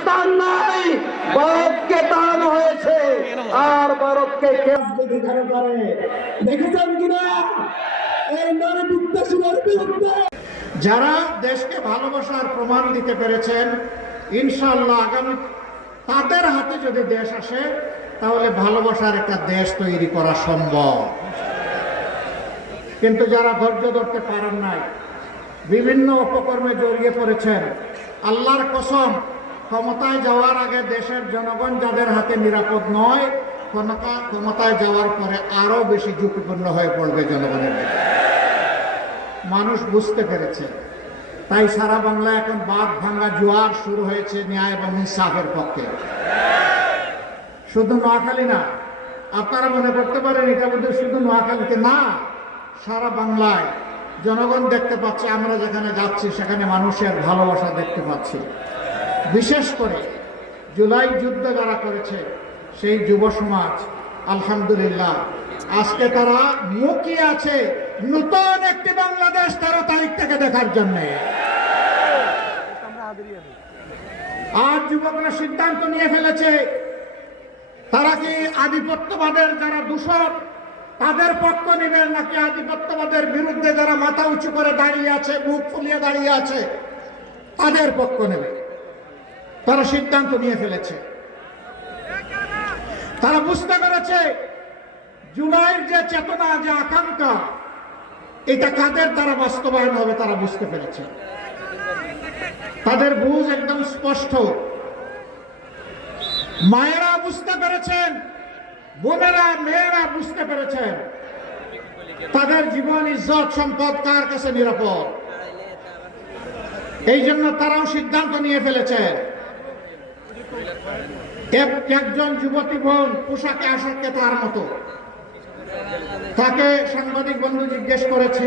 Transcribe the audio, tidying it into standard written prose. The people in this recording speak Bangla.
স্থান নাই, ভারতকে তাড়ানো হয়েছে আর ভারতকে রাজনীতি করে। দেখেছেন কিনা এই নারী বিদ্বেষীদের বিরুদ্ধে যারা দেশকে ভালোবাসার প্রমাণ দিতে পেরেছেন, ইনশাআল্লাহ আগামী তাদের হাতে যদি দেশ আসে তাহলে ভালোবাসার একটা দেশ তৈরি করা সম্ভব। কিন্তু যারা ধৈর্য ধরতে পারেন নাই, বিভিন্ন অপকর্মে জড়িয়ে পড়েছেন, আল্লাহর কসম ক্ষমতায় যাওয়ার আগে দেশের জনগণ যাদের হাতে নিরাপদ নয়, ক্ষমতায় যাওয়ার পরে আরো বেশি ঝুঁকিপূর্ণ হয়ে পড়বে জনগণের। মানুষ বুঝতে পেরেছে, তাই সারা বাংলা এখন বাঁধ ভাঙ্গা জোয়ার শুরু হয়েছে ন্যায় এবং ইনসাফের পক্ষে। শুধু নোয়াখালী না, আপনারা মনে করতে পারেন এটা বোধহয় শুধু নোয়াখালীতে না, সারা বাংলায় জনগণ দেখতে পাচ্ছে, আমরা যেখানে যাচ্ছি সেখানে মানুষের ভালোবাসা দেখতে পাচ্ছি। বিশেষ করে জুলাই যুদ্ধ যারা করেছে সেই যুব সমাজ আলহামদুলিল্লাহ আজকে তারা মুখিয়ে আছে নতুন একটি বাংলাদেশ 13 তারিখ থেকে দেখার জন্য। আজ যুবকরা সিদ্ধান্ত নিয়ে ফেলেছে, তারা কি আধিপত্যবাদের যারা দূষক তাদের পক্ষ নেবেন, নাকি আধিপত্যবাদের বিরুদ্ধে যারা মাথা উঁচু করে দাঁড়িয়ে আছে, মুখ ফুলিয়ে দাঁড়িয়ে আছে তাদের পক্ষ নেবে। তারা সিদ্ধান্ত নিয়ে ফেলেছে। তারা বুঝতে পেরেছে জুলাইয়ের যে চেতনা, যে আকাঙ্ক্ষা, এটা কাদের দ্বারা বাস্তবায়ন হবে তারা বুঝতে পেরেছে। তাদের বুঝ একদম স্পষ্ট। মায়েরা বুঝতে পেরেছেন, বোনেরা মেয়েরা বুঝতে পেরেছেন তাদের জীবন ইজ্জত সম্পদ কার কাছে নিরাপদ। এই জন্য তারাও সিদ্ধান্ত নিয়ে ফেলেছে। একজন যুবতী বোন পোশাকে আসক্ত তার মতো, তাকে সাংবাদিক বন্ধু জিজ্ঞেস করেছে